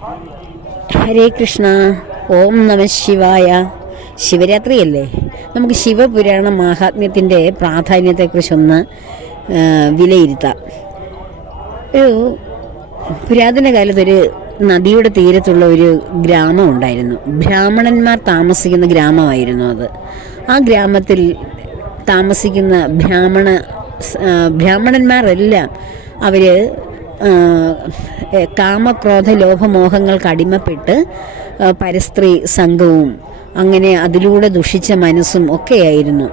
ഹരേ കൃഷ്ണ. ഓം നമ ശിവായ. ശിവരാത്രിയല്ലേ, നമുക്ക് ശിവപുരാണ മാഹാത്മ്യത്തിൻ്റെ പ്രാധാന്യത്തെക്കുറിച്ചൊന്ന് വിലയിരുത്താം. ഒരു പുരാതന കാലത്തൊരു നദിയുടെ തീരത്തുള്ള ഒരു ഗ്രാമം ഉണ്ടായിരുന്നു. ബ്രാഹ്മണന്മാർ താമസിക്കുന്ന ഗ്രാമമായിരുന്നു അത്. ആ ഗ്രാമത്തിൽ താമസിക്കുന്ന ബ്രാഹ്മണന്മാരെല്ലാം അവർ കാമക്രോധ ലോഭമോഹങ്ങൾക്ക് അടിമപ്പെട്ട് പരസ്ത്രീ സംഘവും അങ്ങനെ അതിലൂടെ ദുഷിച്ച മനസ്സും ഒക്കെയായിരുന്നു.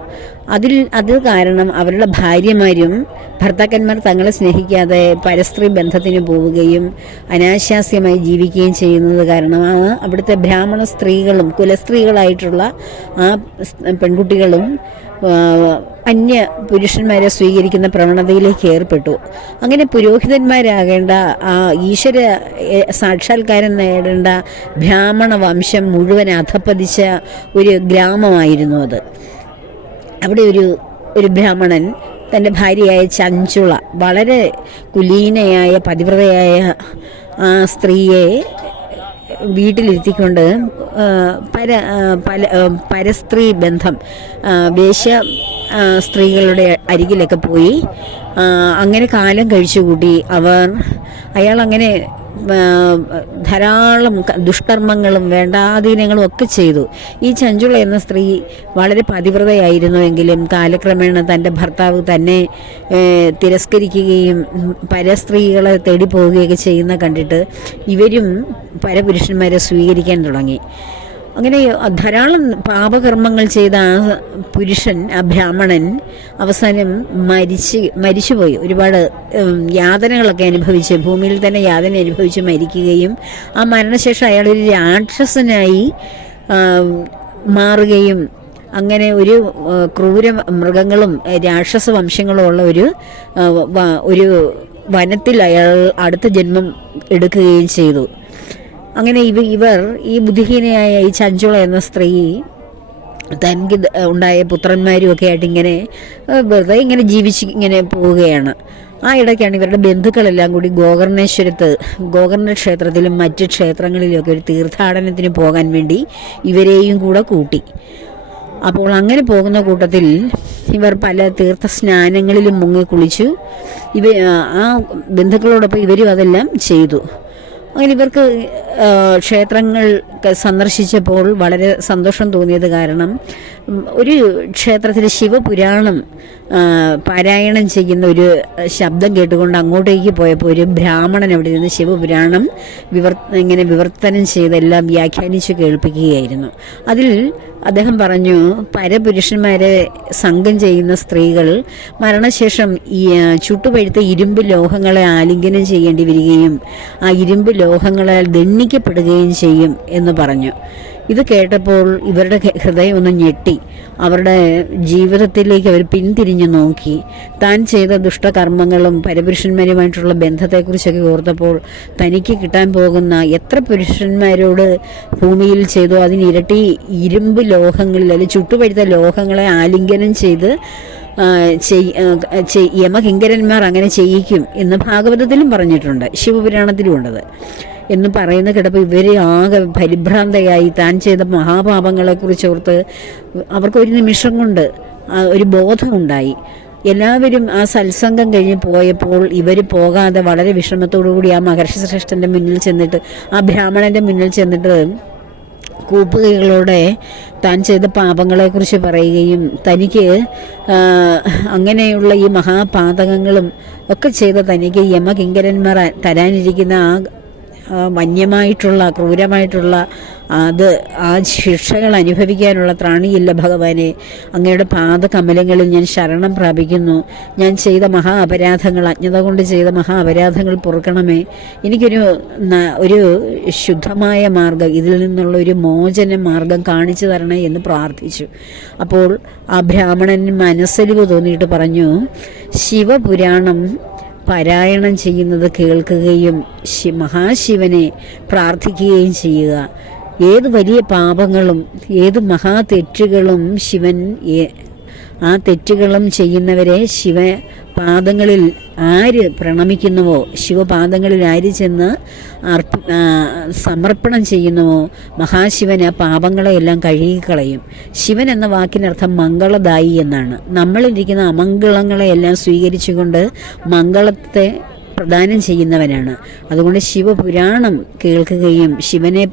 അത് കാരണം അവരുടെ ഭാര്യമാരും ഭർത്താക്കന്മാർ തങ്ങളെ സ്നേഹിക്കാതെ പരസ്ത്രീ ബന്ധത്തിന് പോവുകയും അനാശാസ്യമായി ജീവിക്കുകയും ചെയ്യുന്നത് കാരണം അവിടുത്തെ ബ്രാഹ്മണ സ്ത്രീകളും കുലസ്ത്രീകളായിട്ടുള്ള ആ പെൺകുട്ടികളും അന്യ പുരുഷന്മാരെ സ്വീകരിക്കുന്ന പ്രവണതയിലേക്ക് ഏർപ്പെട്ടു. അങ്ങനെ പുരോഹിതന്മാരാകേണ്ട ആ ഈശ്വര സാക്ഷാത്കാരം നേടേണ്ട ബ്രാഹ്മണ വംശം മുഴുവൻ അധപ്പതിച്ച ഒരു ഗ്രാമമായിരുന്നു അത്. അവിടെ ഒരു ബ്രാഹ്മണൻ തൻ്റെ ഭാര്യയായ ചഞ്ചുള, വളരെ കുലീനയായ പതിവ്രതയായ ആ സ്ത്രീയെ വീട്ടിലിരുത്തിക്കൊണ്ട് പരസ്ത്രീ ബന്ധം, വേശ്യ സ്ത്രീകളുടെ അരികിലൊക്കെ പോയി അങ്ങനെ കാലം കഴിച്ചുകൂട്ടി. അയാൾ അങ്ങനെ ധാരാളം ദുഷ്കർമ്മങ്ങളും വേണ്ടാധീനങ്ങളും ഒക്കെ ചെയ്തു. ഈ ചഞ്ചുള എന്ന സ്ത്രീ വളരെ പതിവ്രതയായിരുന്നുവെങ്കിലും കാലക്രമേണ തൻ്റെ ഭർത്താവ് തന്നെ തിരസ്കരിക്കുകയും പരസ്ത്രീകളെ തേടി പോവുകയൊക്കെ ചെയ്യുന്ന കണ്ടിട്ട് ഇവരും പരപുരുഷന്മാരെ സ്വീകരിക്കാൻ തുടങ്ങി. അങ്ങനെ ധാരാളം പാപകർമ്മങ്ങൾ ചെയ്ത ആ പുരുഷൻ, ആ ബ്രാഹ്മണൻ അവസാനം മരിച്ചുപോയി. ഒരുപാട് യാതനകളൊക്കെ അനുഭവിച്ച്, ഭൂമിയിൽ തന്നെ യാതന അനുഭവിച്ച് മരിക്കുകയും ആ മരണശേഷം അയാളൊരു രാക്ഷസനായി മാറുകയും അങ്ങനെ ഒരു ക്രൂര മൃഗങ്ങളും രാക്ഷസ വംശങ്ങളും ഉള്ള ഒരു വനത്തിൽ അയാൾ അടുത്ത ജന്മം എടുക്കുകയും ചെയ്തു. അങ്ങനെ ഇവർ ഈ ബുദ്ധിഹീനയായ ഈ ചഞ്ചുള എന്ന സ്ത്രീ തനിക്ക് ഉണ്ടായ പുത്രന്മാരും ഒക്കെ ആയിട്ട് ഇങ്ങനെ വെറുതെ ഇങ്ങനെ ജീവിച്ച് ഇങ്ങനെ പോവുകയാണ്. ആ ഇടയ്ക്കാണ് ഇവരുടെ ബന്ധുക്കളെല്ലാം കൂടി ഗോകർണ ക്ഷേത്രത്തിലും മറ്റ് ക്ഷേത്രങ്ങളിലുമൊക്കെ ഒരു തീർത്ഥാടനത്തിന് പോകാൻ വേണ്ടി ഇവരെയും കൂടെ കൂട്ടി. അപ്പോൾ അങ്ങനെ പോകുന്ന കൂട്ടത്തിൽ ഇവർ പല തീർത്ഥ സ്നാനങ്ങളിലും മുങ്ങി കുളിച്ചു. ആ ബന്ധുക്കളോടൊപ്പം ഇവരും അതെല്ലാം ചെയ്തു. അങ്ങനെ ഇവർക്ക് ക്ഷേത്രങ്ങൾ സന്ദർശിച്ചപ്പോൾ വളരെ സന്തോഷം തോന്നിയത് കാരണം ഒരു ക്ഷേത്രത്തിൽ ശിവപുരാണം പാരായണം ചെയ്യുന്ന ഒരു ശബ്ദം കേട്ടുകൊണ്ട് അങ്ങോട്ടേക്ക് പോയപ്പോൾ ഒരു ബ്രാഹ്മണൻ അവിടെ നിന്ന് ശിവപുരാണം ഇങ്ങനെ വിവർത്തനം ചെയ്തെല്ലാം വ്യാഖ്യാനിച്ച് കേൾപ്പിക്കുകയായിരുന്നു. അതിൽ അദ്ദേഹം പറഞ്ഞു, പരപുരുഷന്മാരെ സംഘം ചെയ്യുന്ന സ്ത്രീകൾ മരണശേഷം ഈ ചുട്ടുപഴുത്ത ഇരുമ്പ് ലോഹങ്ങളെ ആലിംഗനം ചെയ്യേണ്ടി വരികയും ആ ഇരുമ്പ് ലോഹങ്ങളാൽ ദണ്ഡിക്കപ്പെടുകയും ചെയ്യും എന്ന് പറഞ്ഞു. ഇത് കേട്ടപ്പോൾ ഇവരുടെ ഹൃദയം ഒന്ന് ഞെട്ടി. അവരുടെ ജീവിതത്തിലേക്ക് അവർ പിന്തിരിഞ്ഞു നോക്കി. താൻ ചെയ്ത ദുഷ്ടകർമ്മങ്ങളും പരപുരുഷന്മാരുമായിട്ടുള്ള ബന്ധത്തെക്കുറിച്ചൊക്കെ ഓർത്തപ്പോൾ തനിക്ക് കിട്ടാൻ പോകുന്ന എത്ര പുരുഷന്മാരോട് ഭൂമിയിൽ ചെയ്തോ അതിനിരട്ടി ഇരുമ്പ് ലോഹങ്ങളിൽ അല്ലെങ്കിൽ ചുട്ടുപഴുത്ത ലോഹങ്ങളെ ആലിംഗനം ചെയ്ത് യമകിങ്കരന്മാർ അങ്ങനെ ചെയ്യിക്കും എന്ന് ഭാഗവതത്തിലും പറഞ്ഞിട്ടുണ്ട്, ശിവപുരാണത്തിലും ഉണ്ടത് എന്ന് പറയുന്ന കേട്ടപ്പോൾ ഇവർ ആകെ പരിഭ്രാന്തയായി. താൻ ചെയ്ത മഹാപാപങ്ങളെക്കുറിച്ച് ഓർത്ത് അവർക്കൊരു നിമിഷം കൊണ്ട് ഒരു ബോധമുണ്ടായി. എല്ലാവരും ആ സത്സംഗം കഴിഞ്ഞ് പോയപ്പോൾ ഇവർ പോകാതെ വളരെ വിഷമത്തോടു കൂടി ആ മഹർഷി ശ്രേഷ്ഠൻ്റെ മുന്നിൽ ചെന്നിട്ട്, ആ ബ്രാഹ്മണൻ്റെ മുന്നിൽ ചെന്നിട്ട് കൂപ്പുകൈകളോടെ താൻ ചെയ്ത പാപങ്ങളെക്കുറിച്ച് പറയുകയും തനിക്ക് അങ്ങനെയുള്ള ഈ മഹാപാതകങ്ങളും ഒക്കെ ചെയ്ത തനിക്ക് യമകിങ്കരന്മാർ തരാനിരിക്കുന്ന വന്യമായിട്ടുള്ള ക്രൂരമായിട്ടുള്ള ആ ശിക്ഷകൾ അനുഭവിക്കാനുള്ള ത്രാണിയില്ല ഭഗവാനെ. അങ്ങയുടെ പാദകമലങ്ങളിൽ ഞാൻ ശരണം പ്രാപിക്കുന്നു. ഞാൻ ചെയ്ത മഹാ അപരാധങ്ങൾ, അജ്ഞത കൊണ്ട് ചെയ്ത മഹാ അപരാധങ്ങൾ പൊറുക്കണമേ. എനിക്കൊരു ശുദ്ധമായ മാർഗം, ഇതിൽ നിന്നുള്ള ഒരു മോചന മാർഗം കാണിച്ചു തരണേ എന്ന് പ്രാർത്ഥിച്ചു. അപ്പോൾ ആ ബ്രാഹ്മണൻ മനസ്സലിവ് തോന്നിയിട്ട് പറഞ്ഞു, ശിവപുരാണം പാരായണം ചെയ്യുന്നത് കേൾക്കുകയും മഹാശിവനെ പ്രാർത്ഥിക്കുകയും ചെയ്യുക. ഏത് വലിയ പാപങ്ങളും ഏത് മഹാ തെറ്റുകളും ശിവൻ ആ തെറ്റുകളും ചെയ്യുന്നവരെ ശിവപാദങ്ങളിൽ ആര് പ്രണമിക്കുന്നുവോ, ശിവപാദങ്ങളിൽ ആര് ചെന്ന് സമർപ്പണം ചെയ്യുന്നുവോ, മഹാശിവൻ ആ പാപങ്ങളെയെല്ലാം കഴുകിക്കളയും. ശിവൻ എന്ന വാക്കിനർത്ഥം മംഗളദായി എന്നാണ്. നമ്മളിരിക്കുന്ന അമംഗളങ്ങളെയെല്ലാം സ്വീകരിച്ചുകൊണ്ട് മംഗളത്തെ പ്രദാനം ചെയ്യുന്നവനാണ്. അതുകൊണ്ട് ശിവപുരാണം കേൾക്കുകയും ശിവനെ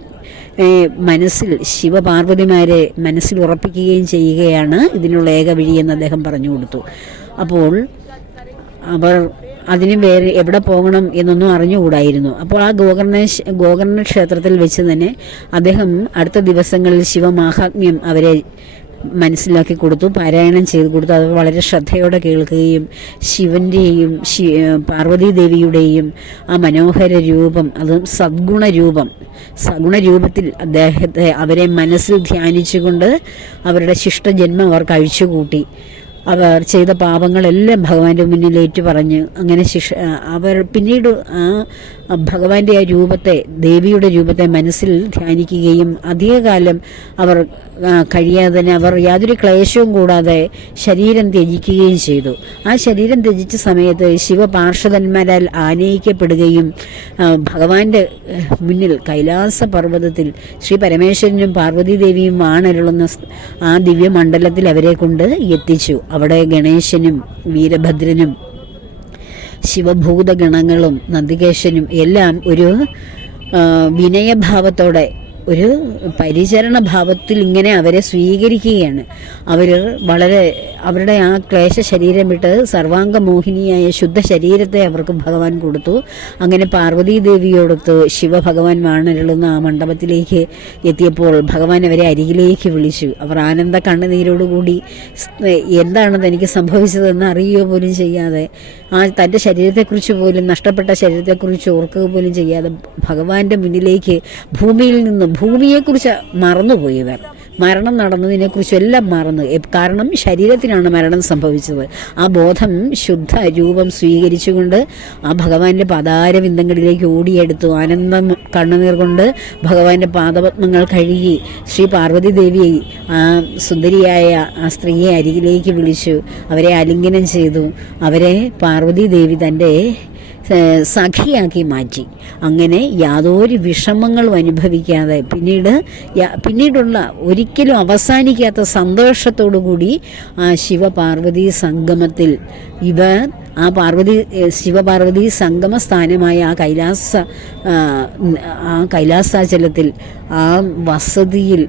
മനസ്സിൽ, ശിവപാർവതിമാരെ മനസ്സിൽ ഉറപ്പിക്കുകയും ചെയ്യുകയാണ് ഇതിനുള്ള ഏക വഴിയെന്ന് അദ്ദേഹം പറഞ്ഞു കൊടുത്തു. അപ്പോൾ അവർ അതിന് വേറെ എവിടെ പോകണം എന്നൊന്നും അറിഞ്ഞുകൂടായിരുന്നു. അപ്പോൾ ആ ഗോകർണ ക്ഷേത്രത്തിൽ വെച്ച് തന്നെ അദ്ദേഹം അടുത്ത ദിവസങ്ങളിൽ ശിവമാഹാത്മ്യം അവരെ മനസ്സിലാക്കി കൊടുത്തു, പാരായണം ചെയ്തു കൊടുത്തു. അത് വളരെ ശ്രദ്ധയോടെ കേൾക്കുകയും ശിവൻ്റെയും പാർവതീദേവിയുടെയും ആ മനോഹര രൂപം, അത് സഗുണരൂപത്തിൽ അവരെ മനസ്സിൽ ധ്യാനിച്ചുകൊണ്ട് അവരുടെ ശിഷ്ടജന്മം അവർ കഴിച്ചുകൂട്ടി. അവർ ചെയ്ത പാപങ്ങളെല്ലാം ഭഗവാന്റെ മുന്നിൽ ഏറ്റുപറഞ്ഞ് അങ്ങനെ അവർ പിന്നീട് ആ ഭഗവാന്റെ ആ രൂപത്തെ, ദേവിയുടെ രൂപത്തെ മനസ്സിൽ ധ്യാനിക്കുകയും അധികകാലം അവർ കഴിയാതെ തന്നെ അവർ യാതൊരു ക്ലേശവും കൂടാതെ ശരീരം ത്യജിക്കുകയും ചെയ്തു. ആ ശരീരം ത്യജിച്ച സമയത്ത് ശിവപാർഷദന്മാരാൽ ആനയിക്കപ്പെടുകയും ഭഗവാന്റെ മുന്നിൽ കൈലാസ പർവ്വതത്തിൽ ശ്രീ പരമേശ്വരനും പാർവതീദേവിയും വാണരുളുന്ന ആ ദിവ്യമണ്ഡലത്തിൽ അവരെ കൊണ്ട് എത്തിച്ചു. അവിടെ ഗണേശനും വീരഭദ്രനും ശിവഭൂതഗണങ്ങളും നന്ദികേശനും എല്ലാം ഒരു വിനയഭാവത്തോടെ, ഒരു പരിചരണ ഭാവത്തിൽ ഇങ്ങനെ അവരെ സ്വീകരിക്കുകയാണ്. അവർ വളരെ അവരുടെ ആ ക്ലേശ ശരീരം വിട്ട് സർവാംഗമോഹിനിയായ ശുദ്ധ ശരീരത്തെ അവർക്ക് ഭഗവാൻ കൊടുത്തു. അങ്ങനെ പാർവതീദേവിയോടൊത്ത് ശിവഭഗവാൻ വാണരുളുന്ന ആ മണ്ഡപത്തിലേക്ക് എത്തിയപ്പോൾ ഭഗവാൻ അവരെ അരികിലേക്ക് വിളിച്ചു. അവർ ആനന്ദ കണ്ണുനീരോടുകൂടി എന്താണ് തനിക്ക് സംഭവിച്ചതെന്ന് അറിയുക പോലും ചെയ്യാതെ, ആ തൻ്റെ ശരീരത്തെക്കുറിച്ച് പോലും, നഷ്ടപ്പെട്ട ശരീരത്തെക്കുറിച്ച് ഓർക്കുക പോലും ചെയ്യാതെ ഭഗവാന്റെ മുന്നിലേക്ക് ഭൂമിയെക്കുറിച്ച് മറന്നുപോയവർ, മരണം നടന്നതിനെക്കുറിച്ചെല്ലാം മറന്നു. കാരണം ശരീരത്തിനാണ് മരണം സംഭവിച്ചത്. ആ ബോധം ശുദ്ധ രൂപം സ്വീകരിച്ചുകൊണ്ട് ആ ഭഗവാന്റെ പാതാരവിന്ദങ്ങളിലേക്ക് ഓടിയെടുത്തു. ആനന്ദം കണ്ണുനീർ കൊണ്ട് ഭഗവാന്റെ പാദപത്മങ്ങൾ കഴുകി ശ്രീ പാർവതി ദേവി ആ സുന്ദരിയായ ആ സ്ത്രീയെ അരികിലേക്ക് വിളിച്ചു. അവരെ ആലിംഗനം ചെയ്തു. അവരെ പാർവതി ദേവി തൻ്റെ സഖിയാക്കി മാറ്റി. അങ്ങനെ യാതൊരു വിഷമങ്ങളും അനുഭവിക്കാതെ പിന്നീടുള്ള ഒരിക്കലും അവസാനിക്കാത്ത സന്തോഷത്തോടുകൂടി ആ ശിവപാർവതി സംഗമത്തിൽ ആ ശിവപാർവതി സംഗമ സ്ഥാനമായ ആ കൈലാസാചലത്തിൽ ആ വസതിയിൽ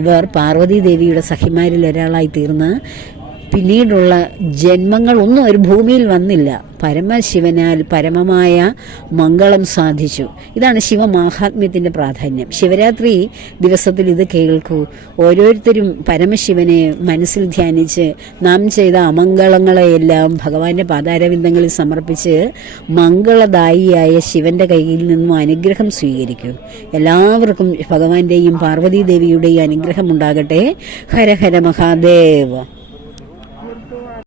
ഇവർ പാർവതി ദേവിയുടെ സഖിമാരിൽ ഒരാളായി തീർന്ന് പിന്നീടുള്ള ജന്മങ്ങളൊന്നും ഒരു ഭൂമിയിൽ വന്നില്ല. പരമശിവനാൽ പരമമായ മംഗളം സാധിച്ചു. ഇതാണ് ശിവമാഹാത്മ്യത്തിൻ്റെ പ്രാധാന്യം. ശിവരാത്രി ദിവസത്തിൽ ഇത് കേൾക്കൂ. ഓരോരുത്തരും പരമശിവനെ മനസ്സിൽ ധ്യാനിച്ച് നാം ചെയ്ത അമംഗളങ്ങളെയെല്ലാം ഭഗവാന്റെ പാതാരവിന്ദങ്ങളിൽ സമർപ്പിച്ച് മംഗളദായിയായ ശിവന്റെ കയ്യിൽ നിന്നും അനുഗ്രഹം സ്വീകരിക്കൂ. എല്ലാവർക്കും ഭഗവാന്റെയും പാർവതീദേവിയുടെയും അനുഗ്രഹം ഉണ്ടാകട്ടെ. ഹര ഹര മഹാദേവ.